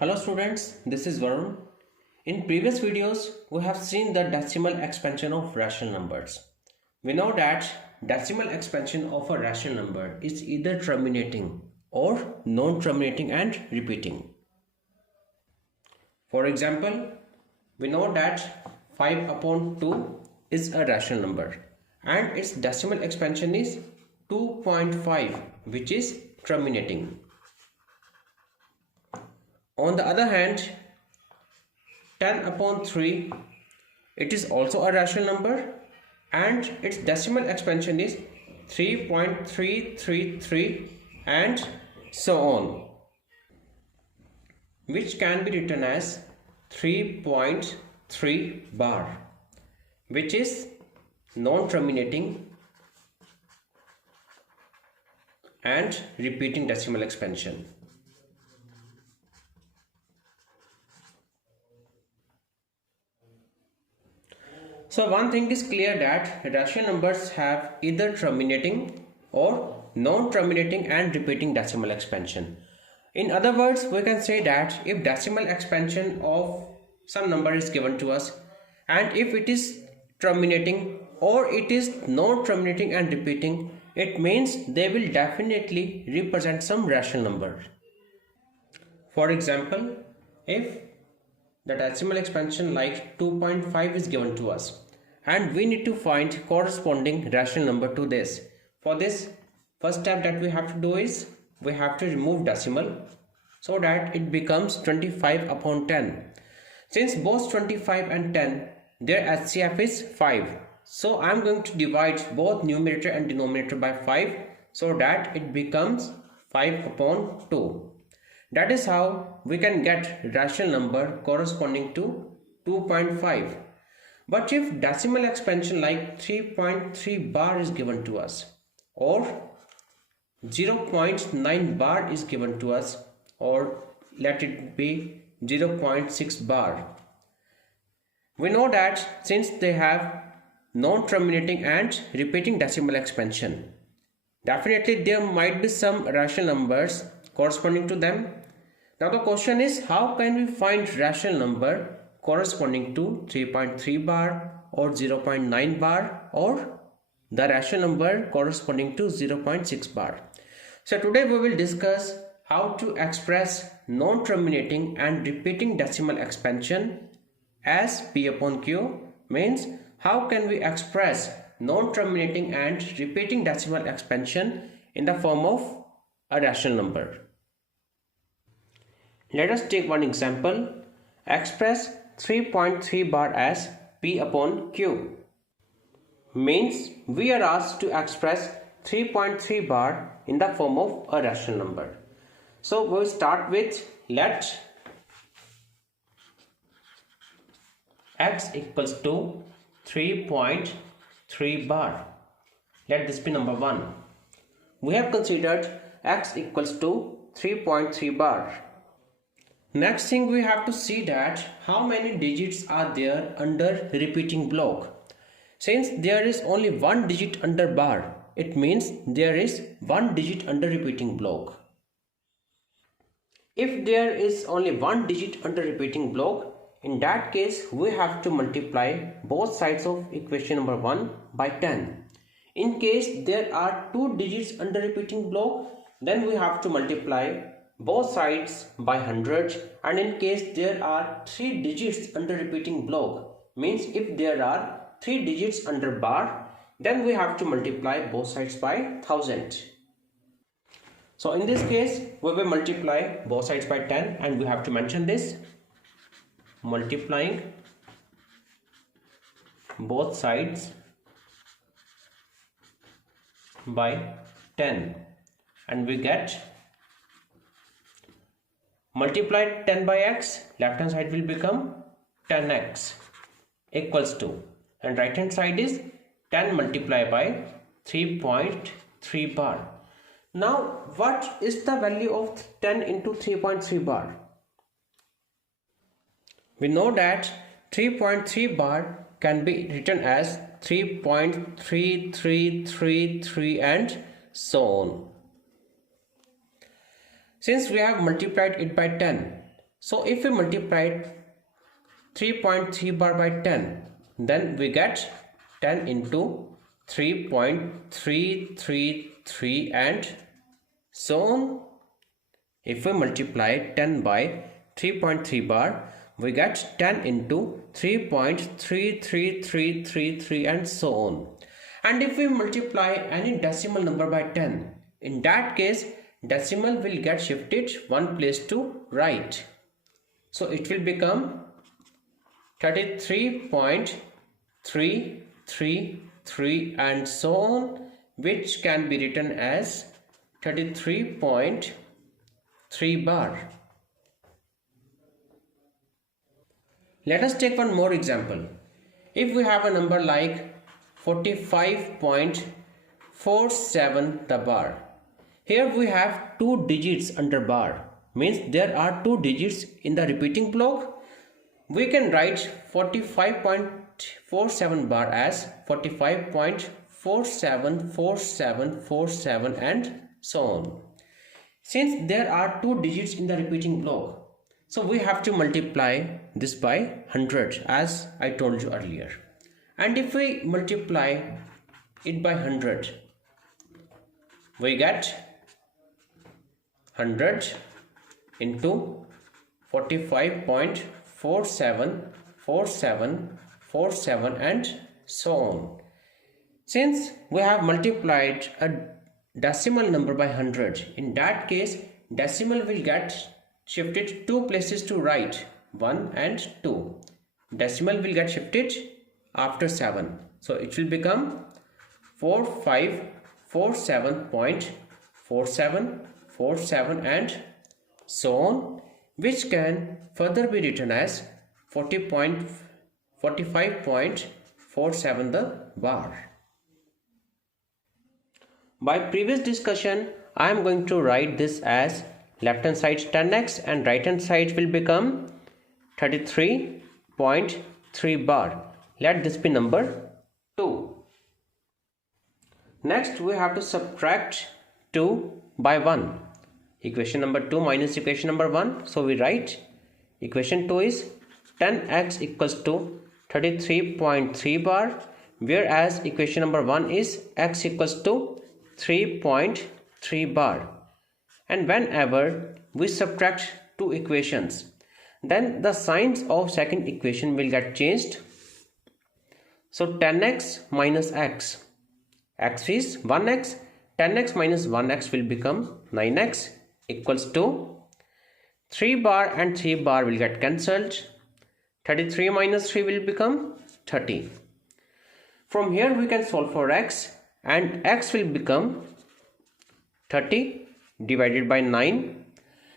Hello students, this is Varun. In previous videos, we have seen the decimal expansion of rational numbers. We know that decimal expansion of a rational number is either terminating or non-terminating and repeating. For example, we know that 5 upon 2 is a rational number and its decimal expansion is 2.5, which is terminating. On the other hand, 10 upon 3, it is also a rational number and its decimal expansion is 3.333 and so on, which can be written as 3.3 bar, which is non-terminating and repeating decimal expansion. So one thing is clear that rational numbers have either terminating or non-terminating and repeating decimal expansion. In other words, we can say that if decimal expansion of some number is given to us and if it is terminating or it is non-terminating and repeating, it means they will definitely represent some rational number. For example, if the decimal expansion like 2.5 is given to us and we need to find corresponding rational number to this. For this, first step that we have to do is we have to remove decimal so that it becomes 25 upon 10. Since both 25 and 10, their HCF is 5. So I am going to divide both numerator and denominator by 5 so that it becomes 5 upon 2. That is how we can get rational number corresponding to 2.5. But if decimal expansion like 3.3 bar is given to us or 0.9 bar is given to us, or let it be 0.6 bar, we know that since they have non-terminating and repeating decimal expansion, definitely there might be some rational numbers corresponding to them. Now the question is, how can we find rational number corresponding to 3.3 bar or 0.9 bar or the rational number corresponding to 0.6 bar. So today we will discuss how to express non-terminating and repeating decimal expansion as P upon Q. Means how can we express non-terminating and repeating decimal expansion in the form of a rational number. Let us take one example. Express 3.3 bar as P upon Q. Means we are asked to express 3.3 bar in the form of a rational number. So we will start with let x equals to 3.3 bar. Let this be number 1. We have considered x equals to 3.3 bar. Next thing we have to see that how many digits are there under repeating block. Since there is only one digit under bar, it means there is one digit under repeating block. If there is only one digit under repeating block, in that case we have to multiply both sides of equation number 1 by 10. In case there are two digits under repeating block, then we have to multiply both sides by 100, and in case there are 3 digits under repeating block, means if there are 3 digits under bar, then we have to multiply both sides by 1000. So in this case we will multiply both sides by 10 and we have to mention this, multiplying both sides by 10, and we get multiply 10 by x, left hand side will become 10x equals to, and right hand side is 10 multiplied by 3.3 bar. Now what is the value of 10 into 3.3 bar? We know that 3.3 bar can be written as 3.3333 and so on. Since we have multiplied it by 10, So if we multiply 3.3 bar by 10, then we get 10 into 3.333 and so on. If we multiply 10 by 3.3 bar, we get 10 into 3.33333 and so on. And if we multiply any decimal number by 10, in that case decimal will get shifted one place to right. So it will become 33.333 and so on, which can be written as 33.3 bar. Let us take one more example. If we have a number like 45.47 the bar. Here we have two digits under bar, means there are two digits in the repeating block. We can write 45.47 bar as 45.474747 and so on. Since there are two digits in the repeating block, so we have to multiply this by 100 as I told you earlier. And if we multiply it by 100, we get 100 into 45.474747 and so on. Since we have multiplied a decimal number by 100, in that case decimal will get shifted two places to right, 1 and 2. Decimal will get shifted after 7. So it will become 4547.4747 and so on, which can further be written as 45.47 the bar. By previous discussion, I am going to write this as left hand side 10x and right hand side will become 33.3 bar. Let this be number 2. Next we have to subtract 2 by 1. Equation number 2 minus equation number 1. So we write equation 2 is 10x equals to 33.3 bar, whereas equation number 1 is x equals to 3.3 bar. And whenever we subtract two equations, then the signs of second equation will get changed. So 10x minus x, x is 1x, 10x minus 1x will become 9x equals to 3 bar and 3 bar will get cancelled. 33 minus 3 will become 30. From here we can solve for x, and x will become 30 divided by 9.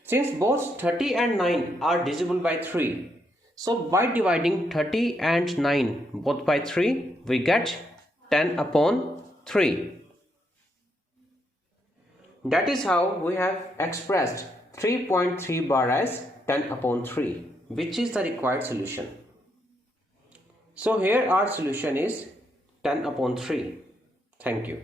Since both 30 and 9 are divisible by 3, so by dividing 30 and 9 both by 3, we get 10 upon 3. That is how we have expressed 3.3 bar as 10 upon 3, which is the required solution. So here our solution is 10 upon 3. Thank you.